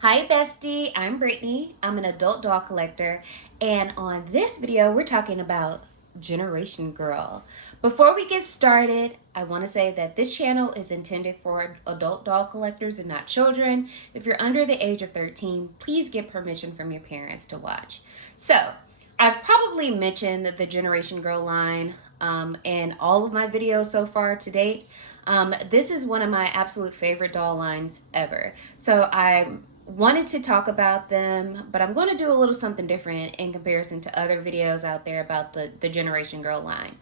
Hi bestie, I'm Brittany. I'm an adult doll collector, and on this video we're talking about Generation Girl. Before we get started, I want to say that this channel is intended for adult doll collectors and not children. If you're under the age of 13, please get permission from your parents to watch. So, I've probably mentioned the Generation Girl line in all of my videos so far to date. This is one of my absolute favorite doll lines ever. So I wanted to talk about them, but I'm going to do a little something different in comparison to other videos out there about the Generation Girl line.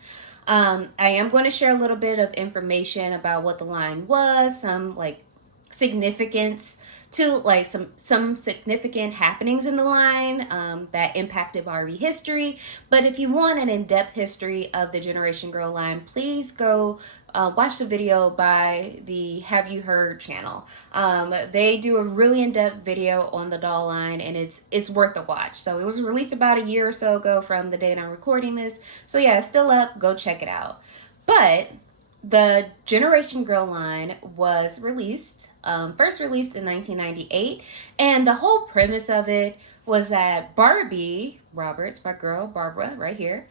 I am going to share a little bit of information about what the line was, some like significance to like some significant happenings in the line that impacted Barbie history. But if you want an in-depth history of the Generation Girl line, please go watch the video by the Have You Heard channel. They do a really in-depth video on the doll line, and it's worth a watch. So it was released about a year or so ago from the date I'm recording this. So yeah, it's still up. Go check it out. But the Generation Girl line was released, first released in 1998, and the whole premise of it was that Barbie Roberts, my girl Barbara, right here,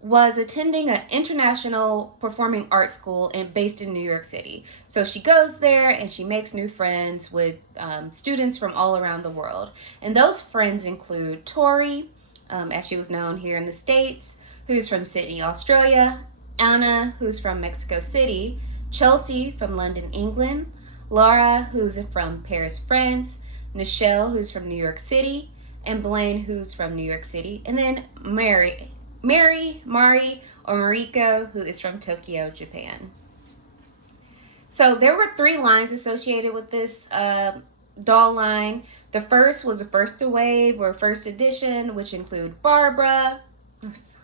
was attending an international performing arts school based in New York City. So she goes there and she makes new friends with students from all around the world. And those friends include Tori, as she was known here in the States, who's from Sydney, Australia, Anna, who's from Mexico City, Chelsea from London, England, Laura, who's from Paris, France, Nichelle, who's from New York City, and Blaine, who's from New York City, and then Mari, or Mariko, who is from Tokyo, Japan. So there were three lines associated with this doll line. The first was the first wave or first edition, which include Barbara.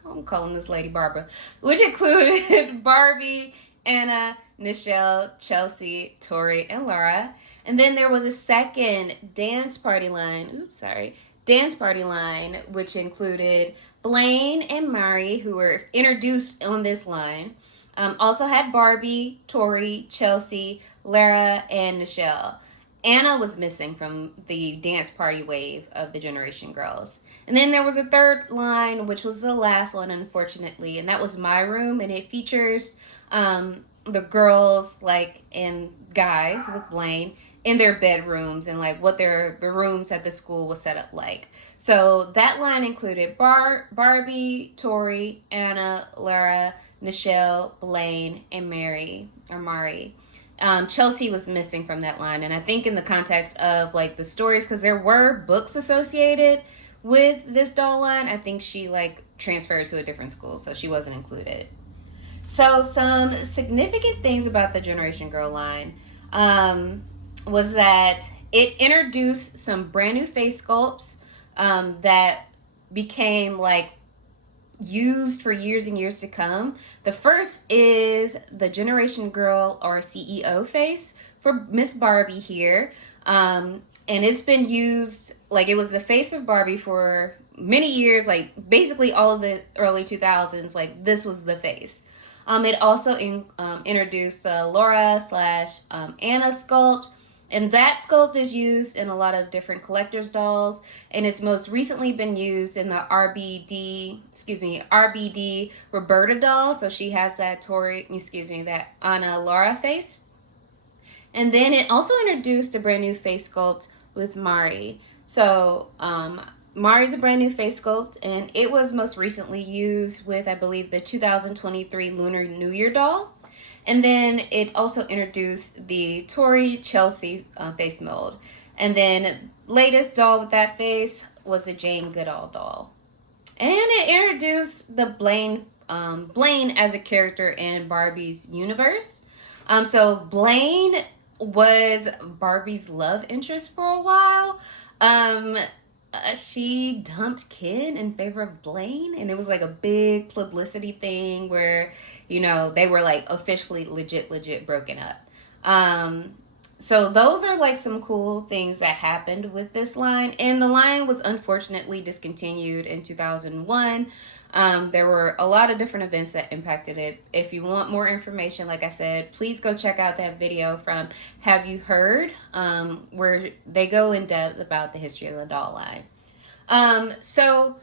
I'm calling this lady Barbara, which included Barbie, Anna, Nichelle, Chelsea, Tori, and Laura. And then there was a second dance party line. Dance party line, which included Blaine and Mari, who were introduced on this line. Also had Barbie, Tori, Chelsea, Lara, and Nichelle. Anna was missing from the dance party wave of the Generation Girls. And then there was a third line, which was the last one, unfortunately, and that was My Room, and it features the girls, like, and guys with Blaine in their bedrooms and like what the rooms at the school was set up like. So that line included Barbie, Tori, Anna, Lara, Nichelle, Blaine, and Mari. Chelsea was missing from that line, and I think in the context of like the stories, because there were books associated with this doll line, I think she like transferred to a different school, so she wasn't included. So some significant things about the Generation Girl line was that it introduced some brand new face sculpts that became like used for years and years to come. The first is the Generation Girl or CEO face for Miss Barbie here. And it's been used, like, it was the face of Barbie for many years, like basically all of the early 2000s, like this was the face. It also introduced the Laura slash Anna sculpt, and that sculpt is used in a lot of different collector's dolls, and it's most recently been used in the RBD Roberta doll. So she has that that Anna Laura face. And then it also introduced a brand new face sculpt with Mari. So Mari's a brand new face sculpt, and it was most recently used with, I believe, the 2023 Lunar New Year doll. And then it also introduced the Tori Chelsea face mold. And then latest doll with that face was the Jane Goodall doll. And it introduced the Blaine as a character in Barbie's universe. So Blaine was Barbie's love interest for a while. She dumped Ken in favor of Blaine, and it was like a big publicity thing where, they were like officially legit broken up. So those are like some cool things that happened with this line. And the line was unfortunately discontinued in 2001. There were a lot of different events that impacted it. If you want more information, like I said, please go check out that video from Have You Heard, where they go in depth about the history of the doll line. So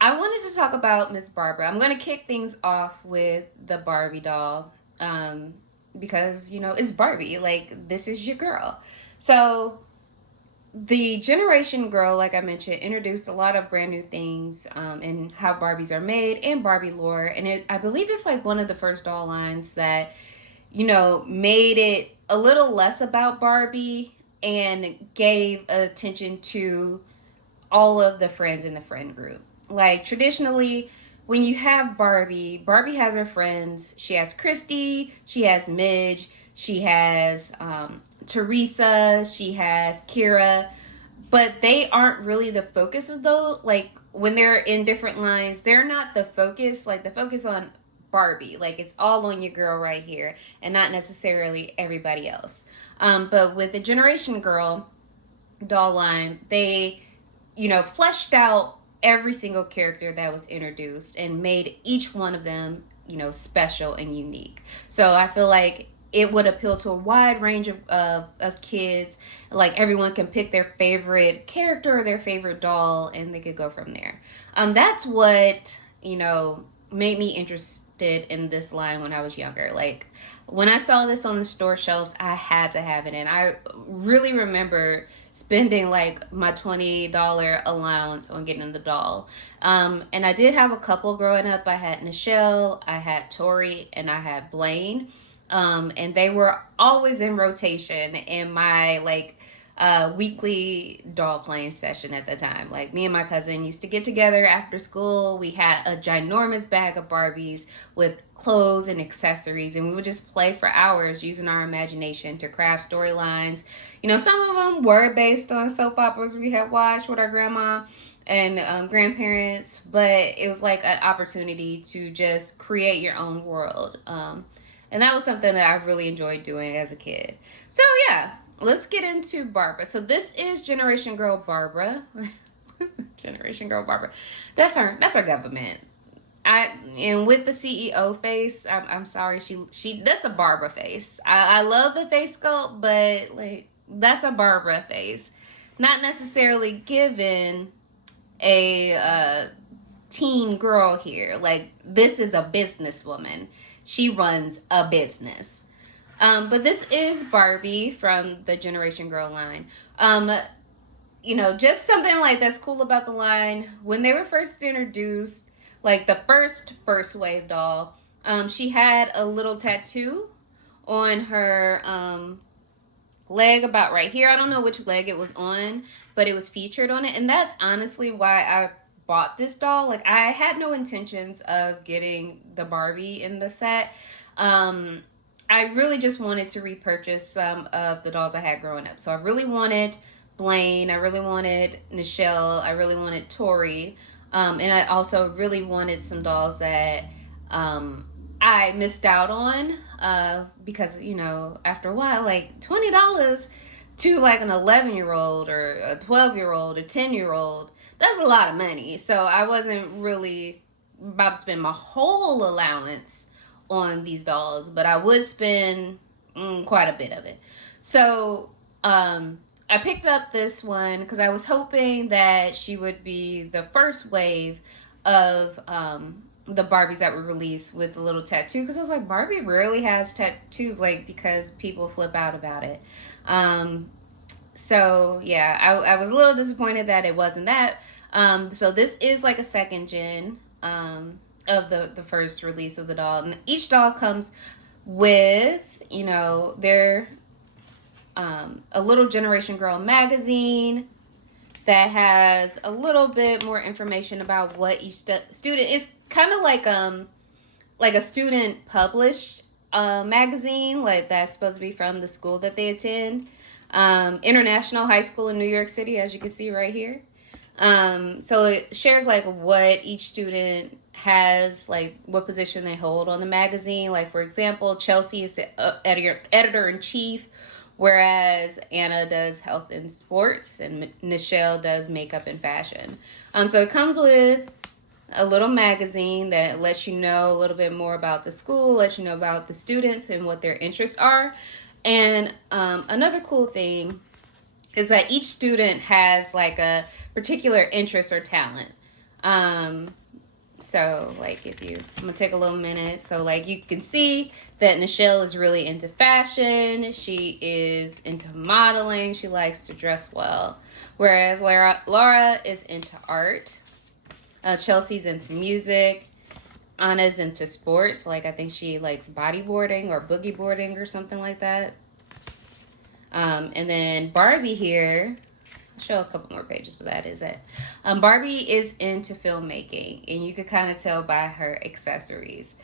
I wanted to talk about Miss Barbara. I'm going to kick things off with the Barbie doll, because, you know, it's Barbie. Like, this is your girl. So, the Generation Girl, like I mentioned, introduced a lot of brand new things in how Barbies are made and Barbie lore. And I believe it's like one of the first doll lines that, you know, made it a little less about Barbie and gave attention to all of the friends in the friend group. Like traditionally, when you have Barbie, Barbie has her friends. She has Christy, she has Midge, she has Teresa, she has Kira, but they aren't really the focus of those. Like when they're in different lines, they're not the focus. Like the focus on Barbie, like it's all on your girl right here, and not necessarily everybody else. But with the Generation Girl doll line, they, you know, fleshed out every single character that was introduced and made each one of them, you know, special and unique. So I feel like it would appeal to a wide range of kids. Like everyone can pick their favorite character or their favorite doll and they could go from there. That's what, you know, made me interested in this line when I was younger. Like when I saw this on the store shelves, I had to have it. And I really remember spending like my $20 allowance on getting the doll. And I did have a couple growing up. I had Nichelle, I had Tori, and I had Blaine. And they were always in rotation in my like weekly doll playing session at the time. Like me and my cousin used to get together after school. We had a ginormous bag of Barbies with clothes and accessories, and we would just play for hours using our imagination to craft storylines. You know, some of them were based on soap operas we had watched with our grandma and grandparents, but it was like an opportunity to just create your own world. And that was something that I really enjoyed doing as a kid. So yeah, let's get into Barbara. So this is Generation Girl Barbara. Generation Girl Barbara. That's her. That's her government. And with the CEO face, I'm sorry. She that's a Barbara face. I love the face sculpt, but like that's a Barbara face. Not necessarily given a teen girl here. Like this is a businesswoman. She runs a business. But this is Barbie from the Generation Girl line. You know, just something like that's cool about the line. When they were first introduced, like the first wave doll, she had a little tattoo on her leg about right here. I don't know which leg it was on, but it was featured on it. And that's honestly why I bought this doll. Like I had no intentions of getting the Barbie in the set. I really just wanted to repurchase some of the dolls I had growing up. So I really wanted Blaine, I really wanted Nichelle, I really wanted Tori, and I also really wanted some dolls that I missed out on because, you know, after a while, like $20 to like an 11-year-old or a 12-year-old, a 10-year-old, that's a lot of money. So I wasn't really about to spend my whole allowance on these dolls, but I would spend quite a bit of it. So I picked up this one because I was hoping that she would be the first wave of the Barbies that were released with the little tattoo, because I was like, Barbie rarely has tattoos, like because people flip out about it. So yeah, I was a little disappointed that it wasn't that. So this is like a second gen of the first release of the doll, and each doll comes with, you know, their a little Generation Girl magazine that has a little bit more information about what each student is. Kind of like a student published magazine, like that's supposed to be from the school that they attend. International High School in New York City, as you can see right here. So it shares like what each student has, like what position they hold on the magazine. Like for example, Chelsea is the editor in chief, whereas Anna does health and sports, and Nichelle does makeup and fashion. So it comes with a little magazine that lets you know a little bit more about the school, lets you know about the students and what their interests are. And another cool thing is that each student has like a particular interest or talent. Um, so like if you, I'm gonna take a little minute. So like you can see that Nichelle is really into fashion. She is into modeling. She likes to dress well. Whereas Laura is into art. Chelsea's into music. Anna's into sports. Like I think she likes bodyboarding or boogie boarding or something like that. And then Barbie here, I'll show a couple more pages, but that is it. Barbie is into filmmaking, and you could kind of tell by her accessories.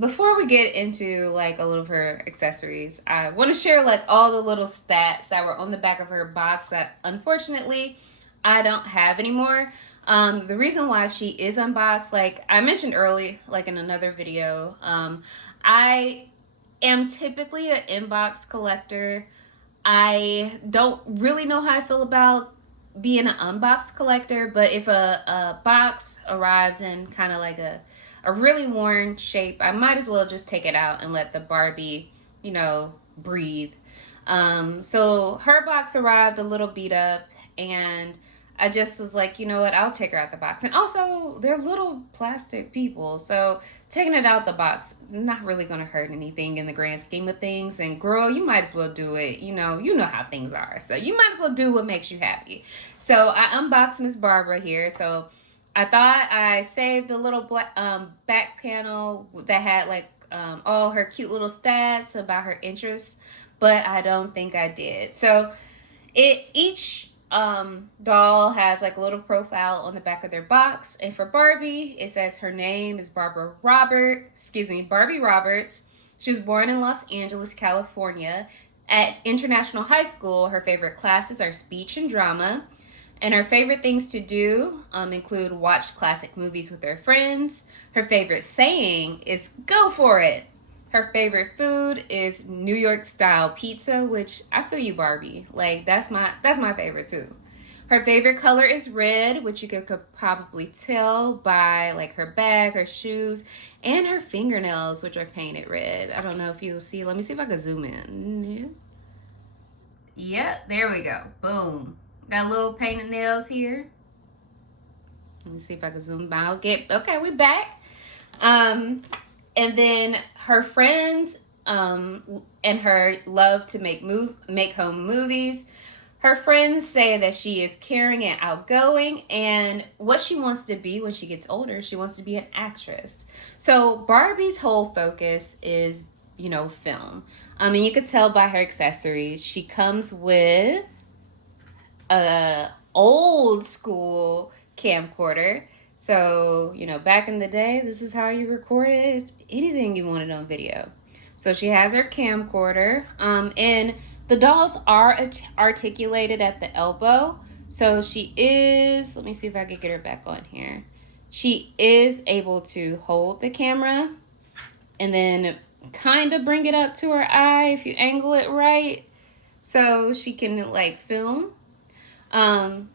Before we get into like a little of her accessories, I want to share like all the little stats that were on the back of her box that unfortunately I don't have anymore. The reason why she is unboxed, like I mentioned early, like in another video, I am typically an inbox collector. I don't really know how I feel about being an unbox collector, but if a box arrives in kind of like a really worn shape, I might as well just take it out and let the Barbie, you know, breathe. So her box arrived a little beat up, and I just was like, you know what, I'll take her out the box. And also, they're little plastic people, so taking it out the box, not really gonna hurt anything in the grand scheme of things. And girl, you might as well do it. You know how things are. So you might as well do what makes you happy. So I unboxed Miss Barbara here. So I thought I saved the little black back panel that had like all her cute little stats about her interests, but I don't think I did. So each doll has like a little profile on the back of their box, and for Barbie it says her name is Barbie Roberts. She was born in Los Angeles, California. At International High School, her favorite classes are speech and drama, and her favorite things to do include watch classic movies with her friends. Her favorite saying is go for it. Her favorite food is New York style pizza, which I feel you, Barbie. Like that's my favorite too. Her favorite color is red, which you could probably tell by like her bag, her shoes, and her fingernails, which are painted red. I don't know if you'll see. Let me see if I can zoom in. Yep, there we go. Boom. Got little painted nails here. Let me see if I can zoom out. Okay, we back. And then her friends and her love to make home movies. Her friends say that she is caring and outgoing, and what she wants to be when she gets older, she wants to be an actress. So Barbie's whole focus is, you know, film. And you could tell by her accessories. She comes with a old school camcorder. So, you know, back in the day, this is how you recorded anything you wanted on video. So she has her camcorder, and the dolls are articulated at the elbow. So she is, let me see if I can get her back on here. She is able to hold the camera and then kind of bring it up to her eye if you angle it right. So she can like film. So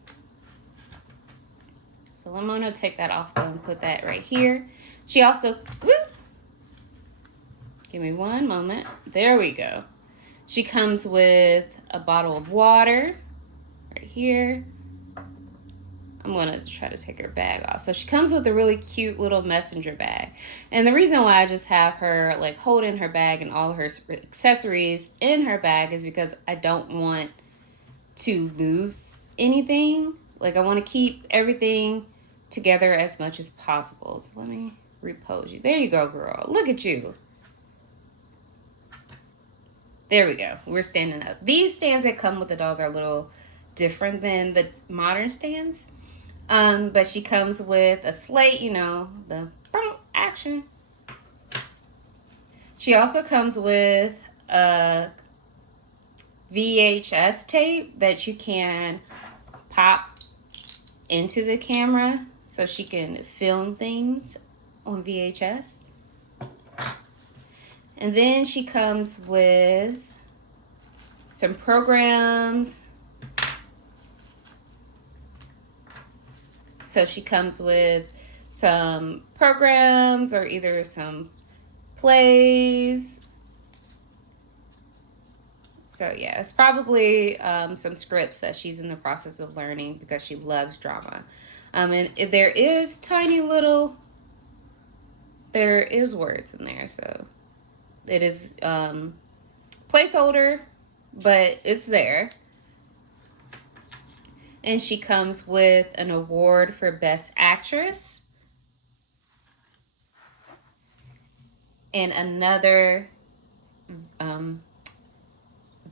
I'm going to take that off and put that right here. She also, give me one moment. There we go. She comes with a bottle of water right here. I'm going to try to take her bag off. So she comes with a really cute little messenger bag. And the reason why I just have her like holding her bag and all her accessories in her bag is because I don't want to lose anything. Like I want to keep everything together as much as possible. So let me repose you. There you go, girl. Look at you. There we go. We're standing up. These stands that come with the dolls are a little different than the modern stands. But she comes with a slate, you know, the action. She also comes with a VHS tape that you can pop into the camera so she can film things on VHS. And then she comes with some programs. So she comes with some programs or either some plays. So yeah, it's probably some scripts that she's in the process of learning because she loves drama. And there is there is words in there. So it is placeholder, but it's there. And she comes with an award for Best Actress and another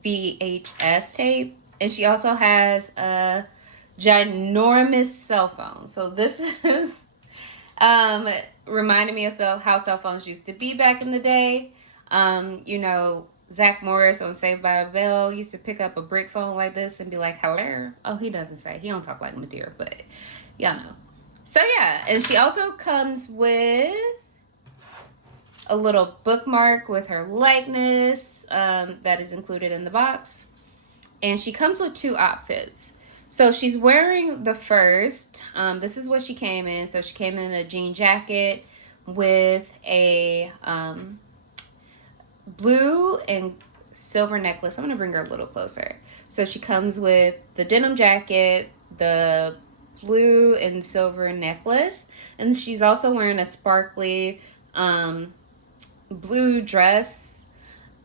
VHS tape. And she also has a ginormous cell phone. So this is reminded me of how cell phones used to be back in the day. You know, Zach Morris on Saved by a Bell used to pick up a brick phone like this and be like, hello. Oh, he doesn't say. He don't talk like Madeira, but y'all know. So yeah, and she also comes with a little bookmark with her likeness that is included in the box. And she comes with 2 outfits. So she's wearing the first. This is what she came in. So she came in a jean jacket with a blue and silver necklace. I'm going to bring her a little closer. So she comes with the denim jacket, the blue and silver necklace, and she's also wearing a sparkly blue dress,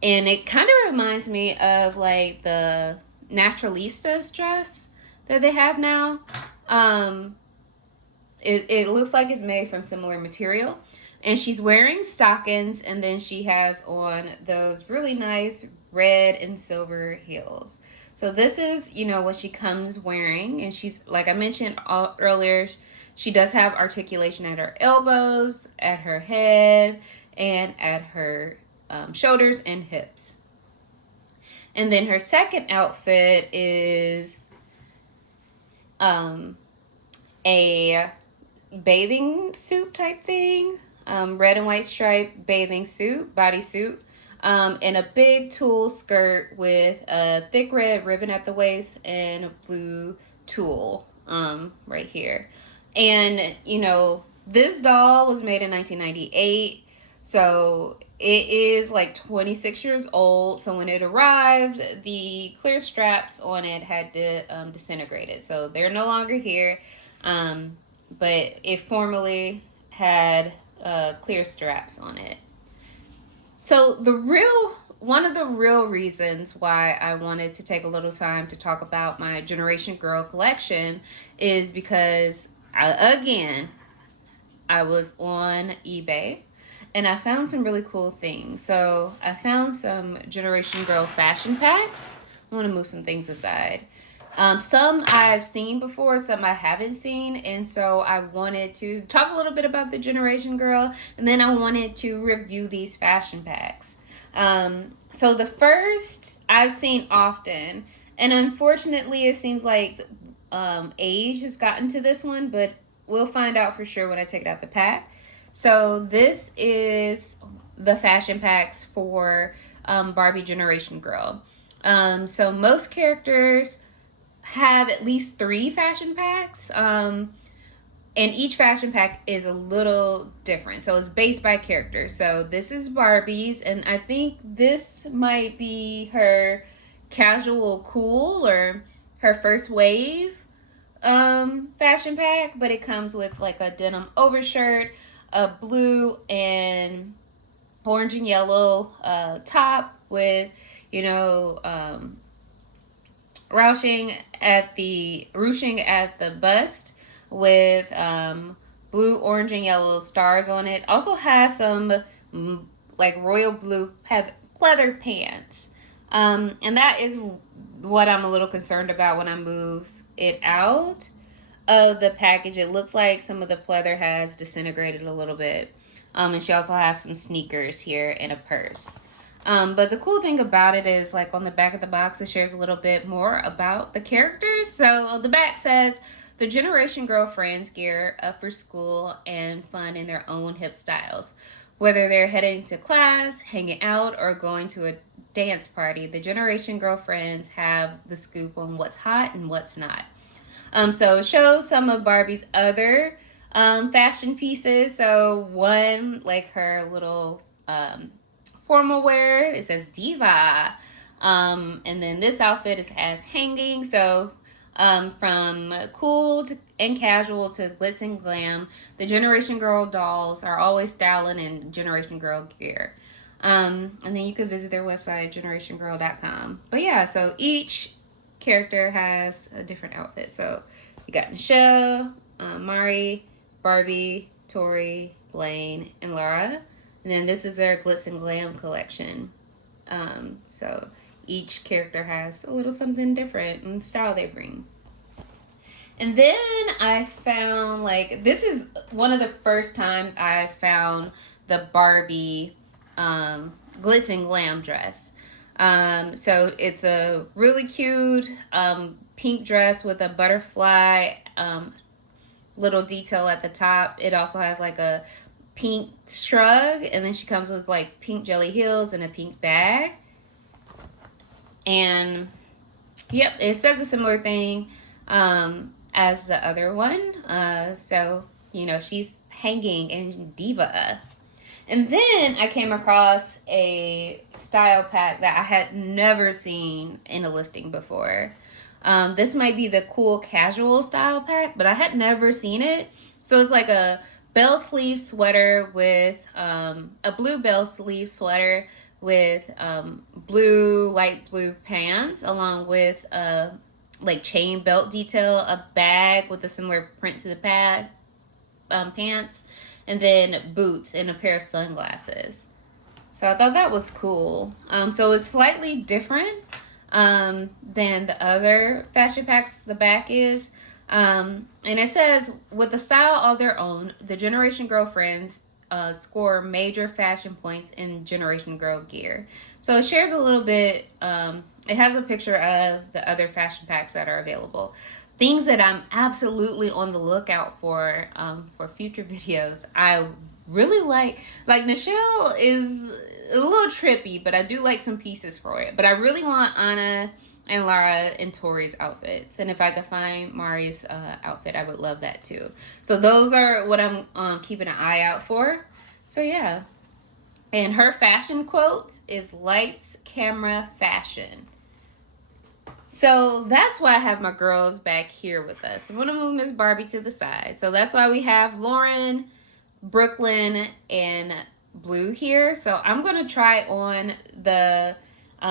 and it kind of reminds me of like the Naturalistas dress that they have now. It looks like it's made from similar material, and she's wearing stockings, and then she has on those really nice red and silver heels. So this is, you know, what she comes wearing, and she's, like I mentioned earlier, she does have articulation at her elbows, at her head, and at her shoulders and hips. And then her second outfit is a bathing suit type thing, red and white striped bathing suit, bodysuit, and a big tulle skirt with a thick red ribbon at the waist and a blue tulle right here. And, you know, this doll was made in 1998. So it is like 26 years old. So when it arrived, the clear straps on it had disintegrated. So they're no longer here. But it formerly had clear straps on it. So one of the real reasons why I wanted to take a little time to talk about my Generation Girl collection is because, I was on eBay and I found some really cool things. So I found some Generation Girl fashion packs. I want to move some things aside. Some I've seen before, some I haven't seen, and so I wanted to talk a little bit about the Generation Girl, and then I wanted to review these fashion packs. So the first I've seen often, and unfortunately it seems like age has gotten to this one, but we'll find out for sure when I take it out the pack. So this is the fashion packs for Barbie Generation Girl. So most characters have at least 3 fashion packs, and each fashion pack is a little different. So it's based by character. So this is Barbie's, and I think this might be her casual cool or her first wave fashion pack, but it comes with like a denim overshirt, a blue and orange and yellow top with, you know, ruching at the bust with blue, orange, and yellow stars on it. Also has some like royal blue pleather pants. And that is what I'm a little concerned about when I move it out of the package. It looks like some of the pleather has disintegrated a little bit. And she also has some sneakers here and a purse. But the cool thing about it is, like, on the back of the box, it shares a little bit more about the characters. So the back says, the Generation Girl friends gear up for school and fun in their own hip styles. Whether they're heading to class, hanging out, or going to a dance party. The Generation Girlfriends have the scoop on what's hot and what's not. So it shows some of Barbie's other fashion pieces. So one, like her little formal wear, it says Diva. And then this outfit has hanging. So from cool and casual to glitz and glam, the Generation Girl dolls are always styling in Generation Girl gear. And then you can visit their website, generationgirl.com. But yeah, so each character has a different outfit. So you got Michelle, Mari, Barbie, Tori, Blaine, and Laura. And then this is their glitz and glam collection. So each character has a little something different in the style they bring. And then I found, like, this is one of the first times I found the Barbie glitz and glam dress. So it's a really cute pink dress with a butterfly little detail at the top. It also has like a pink shrug, and then she comes with like pink jelly heels and a pink bag. And yep, it says a similar thing as the other one. So, you know, she's hanging in Diva. And then I came across a style pack that I had never seen in a listing before. This might be the cool casual style pack, but I had never seen it. So it's like a bell sleeve sweater with a blue bell sleeve sweater with light blue pants, along with like chain belt detail, a bag with a similar print to the pants, and then boots and a pair of sunglasses. So I thought that was cool. So it's slightly different than the other fashion packs the back is. And it says, with a style of their own, the Generation Girlfriends score major fashion points in Generation Girl gear. So it shares a little bit, it has a picture of the other fashion packs that are available. Things that I'm absolutely on the lookout for future videos. I really like Nichelle is a little trippy, but I do like some pieces for it. But I really want Anna and Lara and Tori's outfits. And if I could find Mari's outfit, I would love that too. So those are what I'm keeping an eye out for. So yeah. And her fashion quote is lights, camera, fashion. So that's why I have my girls back here with us. I'm going to move Miss Barbie to the side. So that's why we have Lauren, Brooklyn, and Blue here. So I'm going to try on the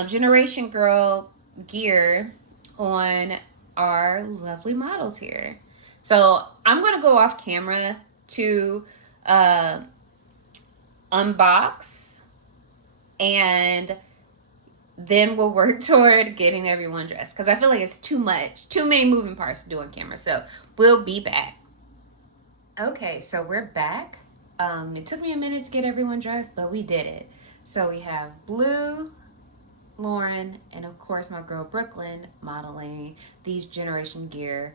Generation Girl gear on our lovely models here. So I'm going to go off camera to unbox, and then we'll work toward getting everyone dressed, because I feel like it's too many moving parts to do on camera. So we'll be back. Okay, so we're back. It took me a minute to get everyone dressed, but we did it. So we have Blue, Lauren, and of course my girl Brooklyn modeling these Generation Gear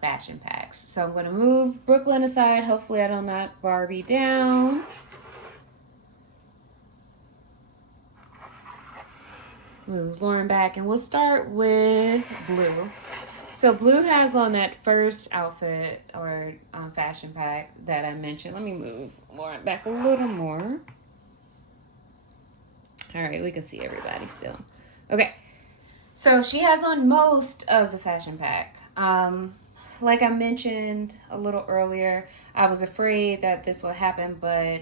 fashion packs. So I'm going to move Brooklyn aside. Hopefully I don't knock Barbie down. Move Lauren back, and we'll start with Blue. So Blue has on that first outfit or fashion pack that I mentioned. Let me move Lauren back a little more. All right, we can see everybody still. Okay, so she has on most of the fashion pack. Like I mentioned a little earlier, I was afraid that this would happen, but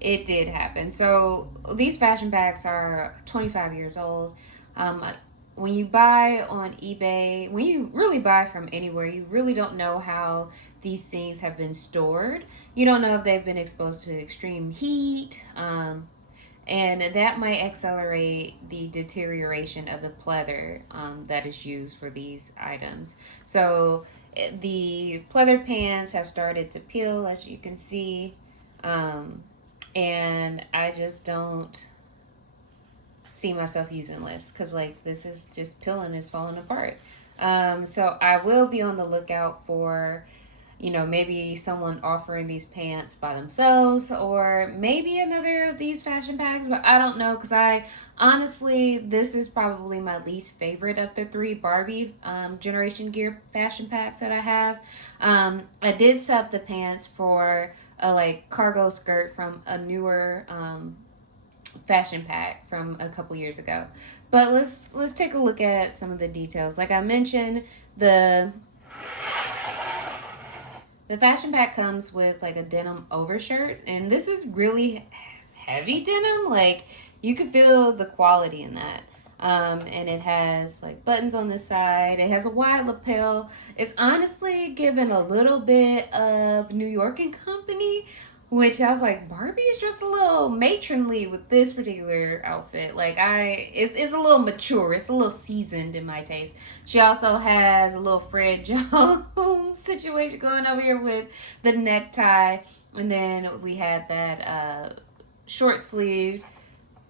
it did happen. So these fashion packs are 25 years old. When you buy on eBay, when you really buy from anywhere, you really don't know how these things have been stored. You don't know if they've been exposed to extreme heat, and that might accelerate the deterioration of the pleather that is used for these items. So the pleather pants have started to peel, as you can see, and I just don't see myself using this, because like this is just peeling, it's falling apart. So I will be on the lookout for, you know, maybe someone offering these pants by themselves or maybe another of these fashion packs, but I don't know because I honestly, this is probably my least favorite of the three Barbie Generation Gear fashion packs that I have. I did sub the pants for a like cargo skirt from a newer fashion pack from a couple years ago. But let's take a look at some of the details. Like I mentioned, the fashion pack comes with like a denim overshirt, and this is really heavy denim. Like you could feel the quality in that. And it has like buttons on the side. It has a wide lapel. It's honestly given a little bit of New York and Company, which I was like, Barbie's just a little matronly with this particular outfit. Like it's a little mature. It's a little seasoned in my taste. She also has a little Fred Jones situation going over here with the necktie, and then we had that short sleeved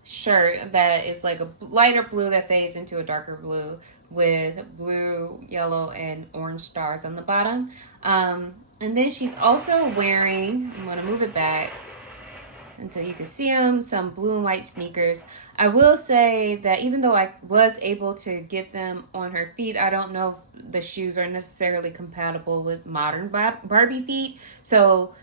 shirt that is like a lighter blue that fades into a darker blue with blue, yellow, and orange stars on the bottom. And then she's also wearing, I'm going to move it back until you can see them, some blue and white sneakers. I will say that even though I was able to get them on her feet, I don't know if the shoes are necessarily compatible with modern Barbie feet. So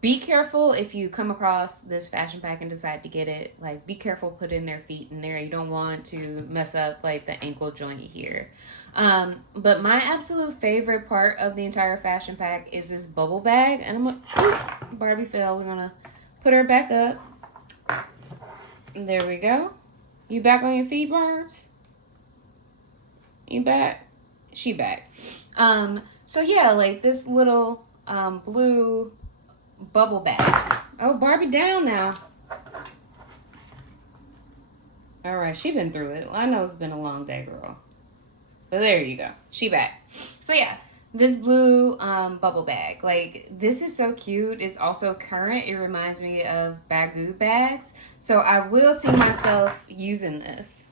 be careful if you come across this fashion pack and decide to get it. Like, be careful putting their feet in there. You don't want to mess up like the ankle joint here. But my absolute favorite part of the entire fashion pack is this bubble bag. And I'm gonna, oops, Barbie fell. We're gonna put her back up. There we go. You back on your feet, Barbs? You back? She back. So yeah, like this little blue bubble bag. Oh, Barbie down now. All right, she been through it. I know it's been a long day, girl. But there you go. She back. So yeah, this blue bubble bag. Like, this is so cute. It's also current. It reminds me of Bagoo bags. So I will see myself using this.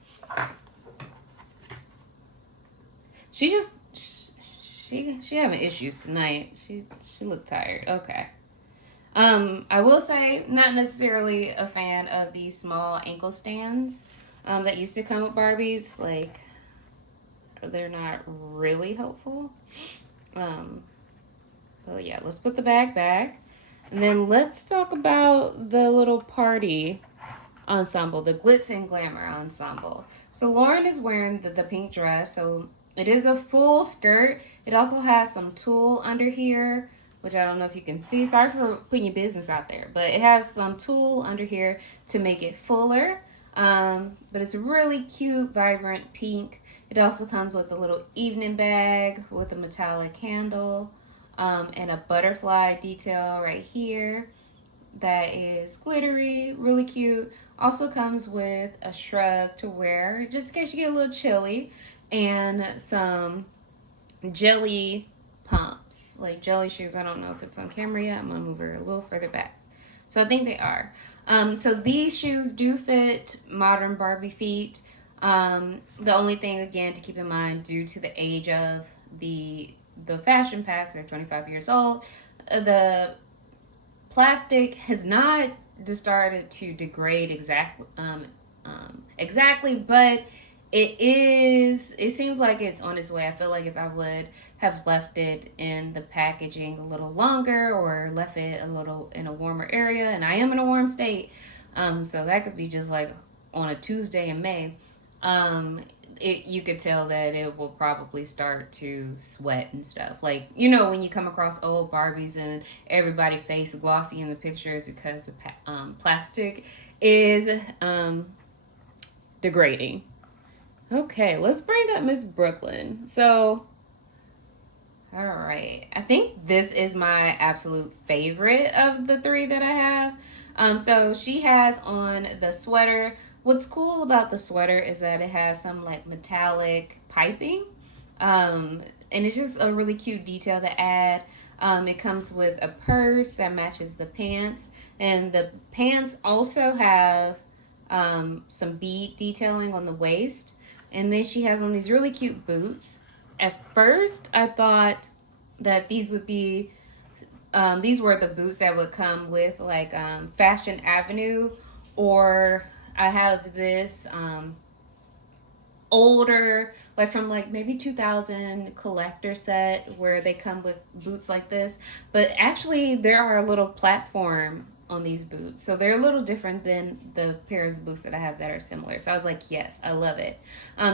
She just she having issues tonight. She looked tired. Okay. I will say, not necessarily a fan of these small ankle stands that used to come with Barbies. Like, they're not really helpful. So yeah, let's put the bag back. And then let's talk about the little party ensemble, the glitz and glamour ensemble. So Lauren is wearing the pink dress. So it is a full skirt. It also has some tulle under here, which I don't know if you can see. Sorry for putting your business out there, but it has some tulle under here to make it fuller. But it's a really cute, vibrant pink. It also comes with a little evening bag with a metallic handle and a butterfly detail right here that is glittery, really cute. Also comes with a shrug to wear just in case you get a little chilly, and some jelly pumps, like jelly shoes. I don't know if it's on camera yet. I'm gonna move her a little further back. So I think they are. So these shoes do fit modern Barbie feet. The only thing again to keep in mind, due to the age of the fashion packs, they're 25 years old. The plastic has not started to degrade exactly, but it seems like it's on its way. I feel like if I would have left it in the packaging a little longer or left it a little in a warmer area, and I am in a warm state, so that could be just like on a Tuesday in May, you could tell that it will probably start to sweat and stuff. Like, you know, when you come across old Barbies and everybody face glossy in the pictures because the plastic is degrading. Okay, let's bring up Miss Brooklyn. So, all right, I think this is my absolute favorite of the three that I have. So she has on the sweater. What's cool about the sweater is that it has some like metallic piping. And it's just a really cute detail to add. It comes with a purse that matches the pants. And the pants also have some bead detailing on the waist. And then she has on these really cute boots. At first, I thought that these would be These were the boots that would come with like Fashion Avenue, or I have this older, like from like maybe 2000 collector set where they come with boots like this. But actually there are a little platform on these boots, so they're a little different than the pairs of boots that I have that are similar. So I was like, yes, I love it.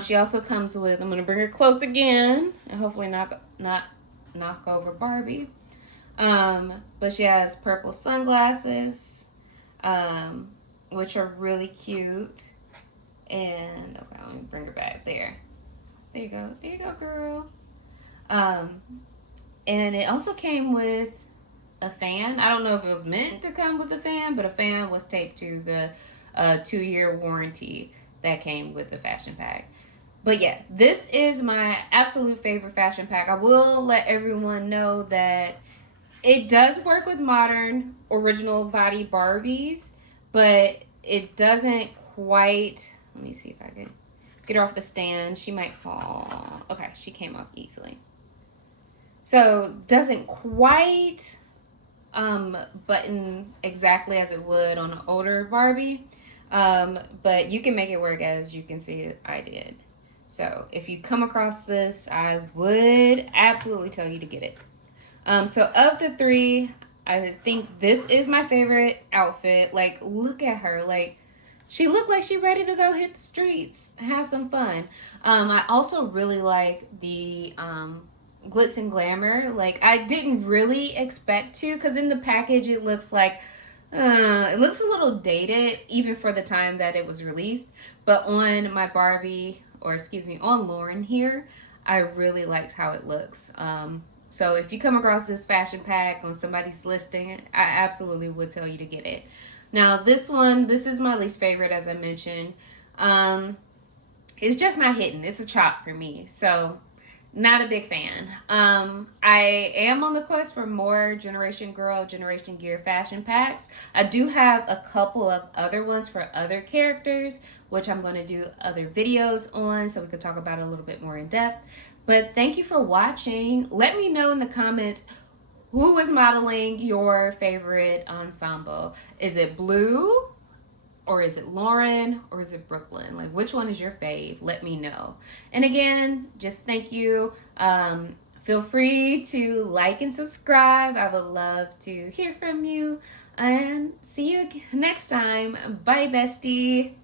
She also comes with, I'm gonna bring her close again and hopefully not knock over Barbie. But she has purple sunglasses, which are really cute. And okay, let me bring her back there. There you go. There you go, girl. Um, and it also came with a fan. I don't know if it was meant to come with a fan, but a fan was taped to the 2-year warranty that came with the fashion pack. But yeah, this is my absolute favorite fashion pack. I will let everyone know that it does work with modern original body Barbies, but it doesn't quite. Let me see if I can get her off the stand. She might fall. Okay, she came off easily. So doesn't quite button exactly as it would on an older Barbie, but you can make it work, as you can see I did. So if you come across this, I would absolutely tell you to get it. So of the three, I think this is my favorite outfit. Like, look at her. Like, she looked like she ready to go hit the streets, have some fun. I also really like the glitz and glamour. Like, I didn't really expect to, because in the package it looks like it looks a little dated, even for the time that it was released. But on my Barbie, or excuse me, on Lauren here, I really liked how it looks. So if you come across this fashion pack on somebody's listing, I absolutely would tell you to get it. Now this one, this is my least favorite, as I mentioned. It's just not hitting. It's a chop for me. So not a big fan. I am on the quest for more Generation Girl, Generation Gear fashion packs. I do have a couple of other ones for other characters, which I'm going to do other videos on so we can talk about it a little bit more in depth. But thank you for watching. Let me know in the comments who was modeling your favorite ensemble. Is it Blue? Or is it Lauren? Or is it Brooklyn? Like, which one is your fave? Let me know. And again, just thank you. Feel free to like and subscribe. I would love to hear from you. And see you next time. Bye, bestie.